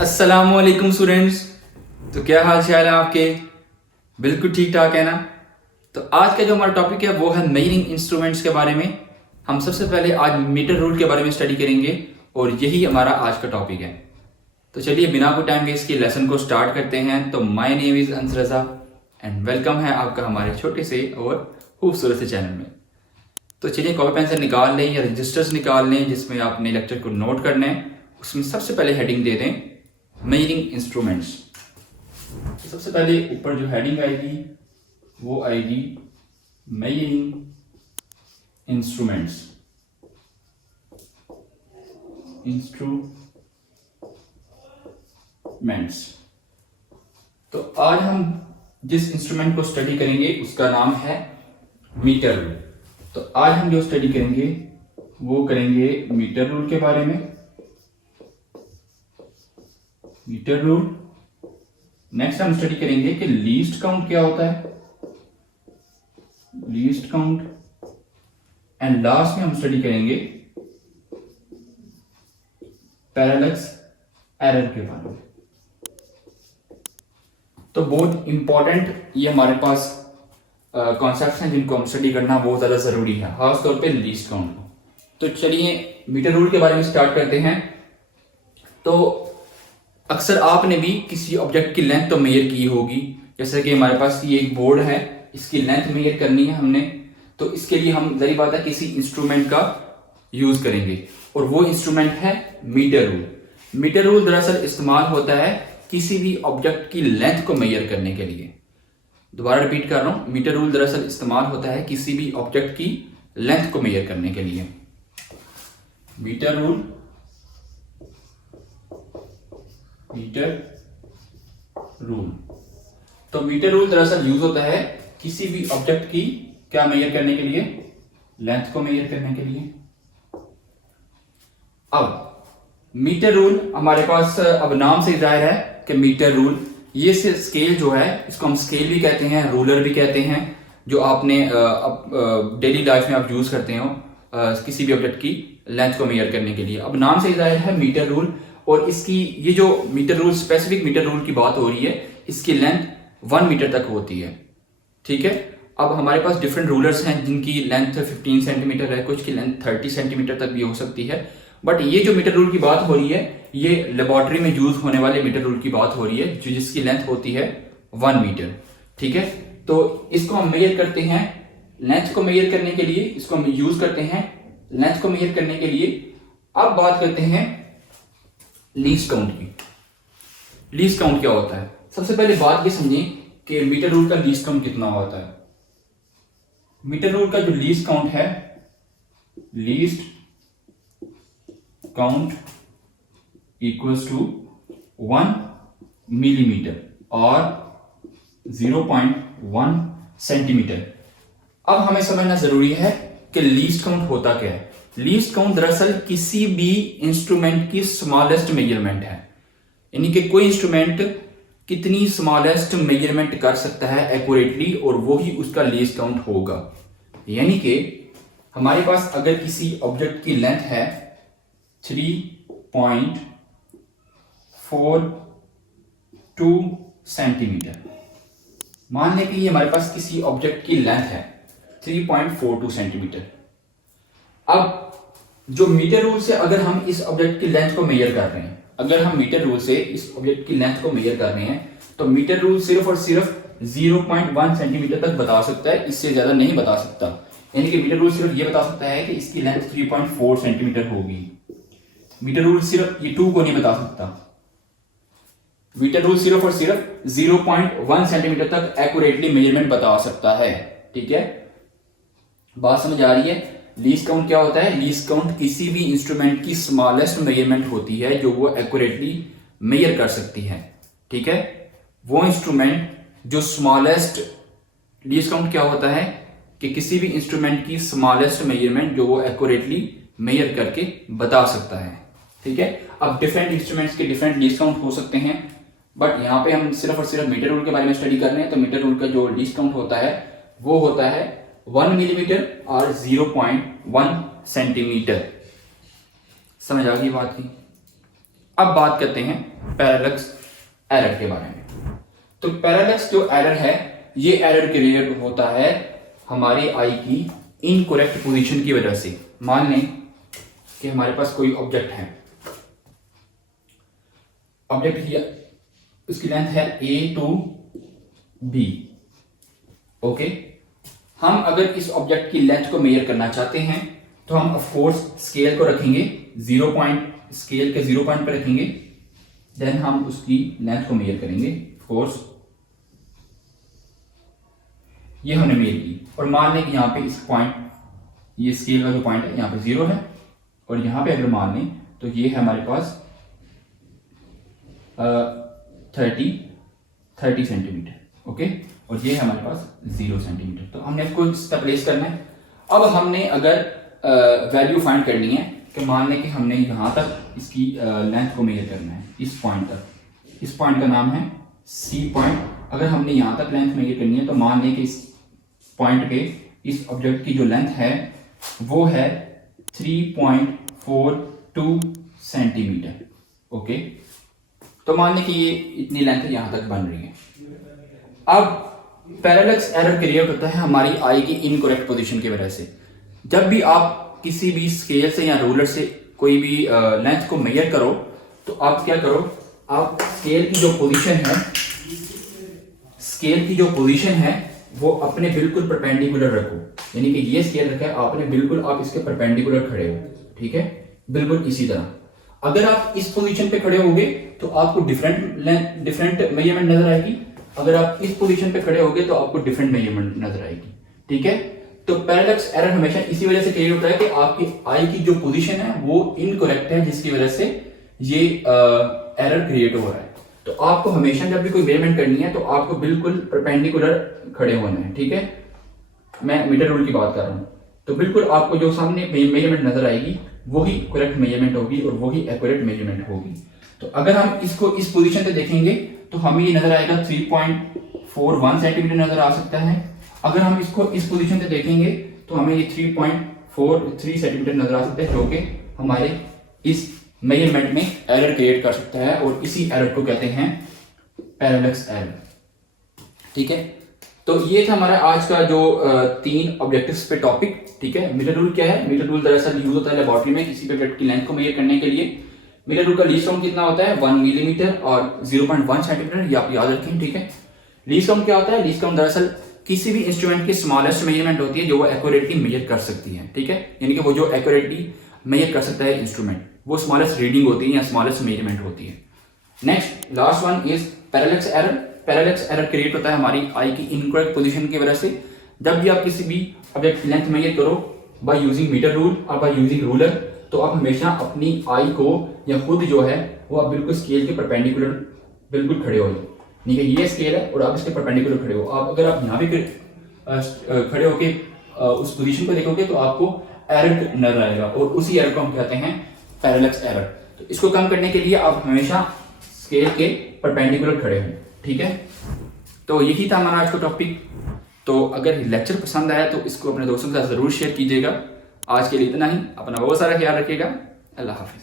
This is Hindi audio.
अस्सलामुअलैकुम स्टूडेंट्स। तो क्या हाल चाल है आपके? बिल्कुल ठीक ठाक है ना। तो आज का जो हमारा टॉपिक है वो है मेजरिंग इंस्ट्रूमेंट्स के बारे में। हम सबसे पहले आज मीटर रूल के बारे में स्टडी करेंगे और यही हमारा आज का टॉपिक है। तो चलिए बिना कोई टाइम वेस्ट किए लेसन को स्टार्ट करते हैं। तो माय नेम इज अंस रजा एंड वेलकम है आपका हमारे छोटे से और खूबसूरत से चैनल में। तो चलिए कॉपी पेन से निकाल लें या रजिस्टर्स निकाल लें जिसमें आपने लेक्चर को नोट करना है। उसमें सबसे पहले हेडिंग दे दें मेजरिंग इंस्ट्रूमेंट्स। सबसे पहले ऊपर जो हेडिंग आएगी वो आएगी मेजरिंग इंस्ट्रूमेंट्स। तो आज हम जिस इंस्ट्रूमेंट को स्टडी करेंगे उसका नाम है मीटर रूल। तो आज हम जो स्टडी करेंगे वो करेंगे मीटर रूल के बारे में। Metre rule. नेक्स्ट हम स्टडी करेंगे कि लीस्ट काउंट क्या होता है, लीस्ट काउंट। एंड लास्ट में हम स्टडी करेंगे पैरेलक्स एरर के बारे में। तो बहुत इंपॉर्टेंट ये हमारे पास कॉन्सेप्ट्स हैं जिनको हम स्टडी करना बहुत ज्यादा जरूरी है, खासतौर पे लीस्ट काउंट को। तो चलिए मीटर रूल के बारे में स्टार्ट करते हैं। तो अक्सर आपने भी किसी ऑब्जेक्ट की लेंथ तो मेजर की होगी। जैसे कि हमारे पास ये एक बोर्ड है, इसकी लेंथ मेजर करनी है हमने। तो इसके लिए हम जाहिर बात है किसी इंस्ट्रूमेंट का यूज करेंगे और वो इंस्ट्रूमेंट है मीटर रूल। मीटर रूल दरअसल इस्तेमाल होता है किसी भी ऑब्जेक्ट की लेंथ को मेजर करने के लिए। दोबारा रिपीट कर रहा हूं, मीटर रूल दरअसल इस्तेमाल होता है किसी भी ऑब्जेक्ट की लेंथ को मेजर करने के लिए। Metre rule, metre rule. तो मीटर रूल दरअसल यूज होता है किसी भी ऑब्जेक्ट की क्या मेजर करने के लिए, लेंथ को मेजर करने के लिए। अब मीटर रूल हमारे पास अब नाम से जाहिर है कि मीटर रूल ये से स्केल जो है इसको हम स्केल भी कहते हैं, रूलर भी कहते हैं, जो आपने डेली लाइफ में आप यूज करते हो किसी भी ऑब्जेक्ट की लेंथ को मेजर करने के लिए। अब नाम से जाहिर है मीटर रूल, और इसकी ये जो metre rule specific metre rule की बात हो रही है इसकी लेंथ 1 मीटर तक होती है। ठीक है। अब हमारे पास डिफरेंट रूलर्स हैं जिनकी लेंथ 15 सेंटीमीटर है, कुछ की लेंथ 30 सेंटीमीटर तक भी हो सकती है। बट ये जो मीटर रूल की बात हो रही है ये लेबोरेटरी में यूज होने वाले मीटर रूल की बात हो रही है जो जिसकी लेंथ होती है 1 मीटर। ठीक है। तो इसको हम मेजर करते हैं लेंथ को मेजर करने के लिए, इसको हम यूज करते हैं लेंथ को मेजर करने के लिए। अब बात करते हैं लीस्ट काउंट की। लीस्ट काउंट क्या होता है? सबसे पहले बात ये समझें कि मीटर रूल का लीस्ट काउंट कितना होता है। मीटर रूल का जो लीस्ट काउंट है, least count equals to 1 millimetre और 0.1 सेंटीमीटर। अब हमें समझना जरूरी है कि लीस्ट काउंट होता क्या है। लीस्ट काउंट दरअसल किसी भी इंस्ट्रूमेंट की स्मॉलेस्ट मेजरमेंट है, यानी कि कोई इंस्ट्रूमेंट कितनी स्मॉलेस्ट मेजरमेंट कर सकता है एक्यूरेटली और वो ही उसका लीस्ट काउंट होगा। यानी कि हमारे पास अगर किसी ऑब्जेक्ट की लेंथ है 3.42 सेंटीमीटर, मान लें कि ये हमारे पास किसी ऑब्जेक्ट की लेंथ है 3.42 सेंटीमीटर। अब जो मीटर रूल से अगर हम इस ऑब्जेक्ट की लेंथ को मेजर कर रहे हैं, अगर हम मीटर रूल से इस ऑब्जेक्ट की लेंथ को मेजर कर रहे हैं तो मीटर रूल सिर्फ और सिर्फ 0.1 सेंटीमीटर तक बता सकता है, इससे ज्यादा नहीं बता सकता। यानी कि मीटर रूल सिर्फ ये बता सकता है कि इसकी लेंथ 3.4 सेंटीमीटर होगी। मीटर रूल सिर्फ ये 2 को नहीं बता सकता। मीटर रूल सिर्फ और सिर्फ 0.1 सेंटीमीटर तक एक्यूरेटली मेजरमेंट बता सकता है। ठीक है, बात समझ आ रही है? लीस्ट काउंट क्या होता है? लीस्ट काउंट किसी भी इंस्ट्रूमेंट की स्मॉलेस्ट मेजरमेंट होती है जो वो एक्यूरेटली मेजर कर सकती है। ठीक है, वो इंस्ट्रूमेंट जो स्मॉलेस्ट, लीस्ट काउंट क्या होता है कि किसी भी इंस्ट्रूमेंट की स्मॉलेस्ट मेजरमेंट जो वो एक्यूरेटली मेजर करके बता सकता है। ठीक है। अब डिफरेंट इंस्ट्रूमेंट्स के डिफरेंट लीस्ट काउंट हो सकते हैं, बट यहाँ पे हम सिर्फ और सिर्फ मीटर रूल के बारे में स्टडी कर रहे हैं। तो मीटर रूल का जो लीस्ट काउंट होता है वो होता है 1 मिलीमीटर और 0.1 सेंटीमीटर। समझ आ गई बात की? अब बात करते हैं पैरेलक्स एरर के बारे में। तो पैरेलक्स जो एरर है, ये एरर क्रिएट होता है हमारे आई की इनकरेक्ट पोजीशन की वजह से। मान लें कि हमारे पास कोई ऑब्जेक्ट है, ऑब्जेक्ट की उसकी लेंथ है a टू b। ओके, हम अगर इस ऑब्जेक्ट की लेंथ को मेजर करना चाहते हैं तो हम ऑफ कोर्स स्केल को रखेंगे 0 पॉइंट, स्केल के 0 पॉइंट पर रखेंगे, देन हम उसकी लेंथ को मेजर करेंगे। ऑफ कोर्स ये हमने मेजर की, और मान लें कि यहाँ पे इस पॉइंट, ये स्केल का जो पॉइंट है यहाँ पे 0 है, और यहाँ पे अगर मान लें तो ये है हमारे पास 30 सेंटीमीटर। ओके, और ये है हमारे पास 0 सेंटीमीटर। तो हमने इसको प्लेस करना है। अब हमने अगर वैल्यू फाइंड करनी है कि मान लें कि हमने यहाँ तक इसकी लेंथ को मेजर करना है, इस पॉइंट तक। इस पॉइंट का नाम है सी पॉइंट। अगर हमने यहाँ तक लेंथ मेजर करनी है तो मान लें कि इस पॉइंट पे इस ऑब्जेक्ट की जो लेंथ है वो है 3.42 सेंटीमीटर। ओके, तो मान लें कि ये इतनी लेंथ यहाँ तक बन रही है। अब पैरेलक्स एरर क्रिएट होता है हमारी आई की इनकरेक्ट पोजीशन की वजह से। जब भी आप किसी भी स्केल से या रूलर से कोई भी लेंथ को मेजर करो तो आप क्या करो, आप स्केल की जो पोजीशन है वो अपने बिल्कुल परपेंडिकुलर रखो। यानी कि ये स्केल रखा है आपने, बिल्कुल आप इसके परपेंडिकुलर खड़े हो। ठीक है, बिल्कुल इसी तरह। अगर आप इस पोजीशन पे खड़े होगे तो आपको डिफरेंट मेजरमेंट नजर आएगी। अगर आप इस पोजीशन पे खड़े होगे तो आपको डिफरेंट मेजरमेंट नजर आएगी। ठीक है, तो पैरेलक्स एरर हमेशा इसी वजह से क्रिएट होता है कि आपकी आई की जो पोजीशन है वो इनकरेक्ट है, जिसकी वजह से ये एरर क्रिएट हो रहा है। तो आपको हमेशा जब भी कोई मेजरमेंट करनी है तो आपको बिल्कुल परपेंडिकुलर खड़े होना है। ठीक है, मैं मीटर रूल की बात कर रहा हूं, तो बिल्कुल आपको जो सामने मेजरमेंट नजर आएगी वही करेक्ट मेजरमेंट होगी और वही एक्यूरेट मेजरमेंट होगी। तो अगर हम इसको इस पोजीशन पे देखेंगे तो हमें ये नजर आएगा 3.41 सेंटीमीटर नजर आ सकता है। अगर हम इसको इस पोजीशन पे देखेंगे तो हमें ये 3.43 सेंटीमीटर नजर आ सकता है, जो कि हमारे इस मेजरमेंट में एरर क्रिएट कर सकता है, और इसी एरर को कहते हैं पैरेलक्स एरर। ठीक है, तो ये था हमारा आज का जो 3 ऑब्जेक्टिव्स पे टॉपिक। ठीक है, मीटर रूल क्या है? मीटर रूल दरअसल यूज होता है लेबोरेटरी में किसी भी ऑब्जेक्ट की लेंथ को मेजर करने के लिए। मीटर रूल का लीस्ट काउंट कितना होता है? 1 मिलीमीटर और 0.1 सेंटीमीटर, ये आप याद रखें। ठीक है, लीस्ट काउंट क्या होता है? लीस्ट काउंट दरअसल किसी भी इंस्ट्रूमेंट की स्मॉलेस्ट मेजरमेंट होती है जो वो एक्यूरेटली मेजर कर सकती है। ठीक है, यानी कि वो जो एक्यूरेटली मेजर कर सकता है इंस्ट्रूमेंट, वो स्मॉलेस्ट रीडिंग होती है या स्मॉलेस्ट मेजरमेंट होती है। Next last one is parallax error. Parallax error create होता है हमारी आई की इनकरेक्ट पोजीशन की वजह से। जब भी आप किसी भी ऑब्जेक्ट की लेंथ मेजर करो बाय यूजिंग मीटर रूल और बाय यूजिंग रूलर, तो आप हमेशा अपनी आई को या खुद जो है वो आप बिल्कुल स्केल के परपेंडिकुलर बिल्कुल खड़े हो। ठीक है, ये स्केल है और आप इसके परपेंडिकुलर खड़े हो। आप अगर आप यहाँ भी खड़े होके उस पोजीशन को देखोगे तो आपको एरर नजर आएगा, और उसी एरर को हम कहते हैं पैरेलक्स एरर। तो इसको कम करने के लिए आप हमेशा स्केल के परपेंडिकुलर खड़े हों। ठीक है, तो यही था हमारा आज का टॉपिक। तो अगर लेक्चर पसंद आया तो इसको अपने दोस्तों के साथ जरूर शेयर कीजिएगा। आज के लिए इतना ही, अपना बहुत सारा ख्याल रखिएगा। अल्लाह हाफिज।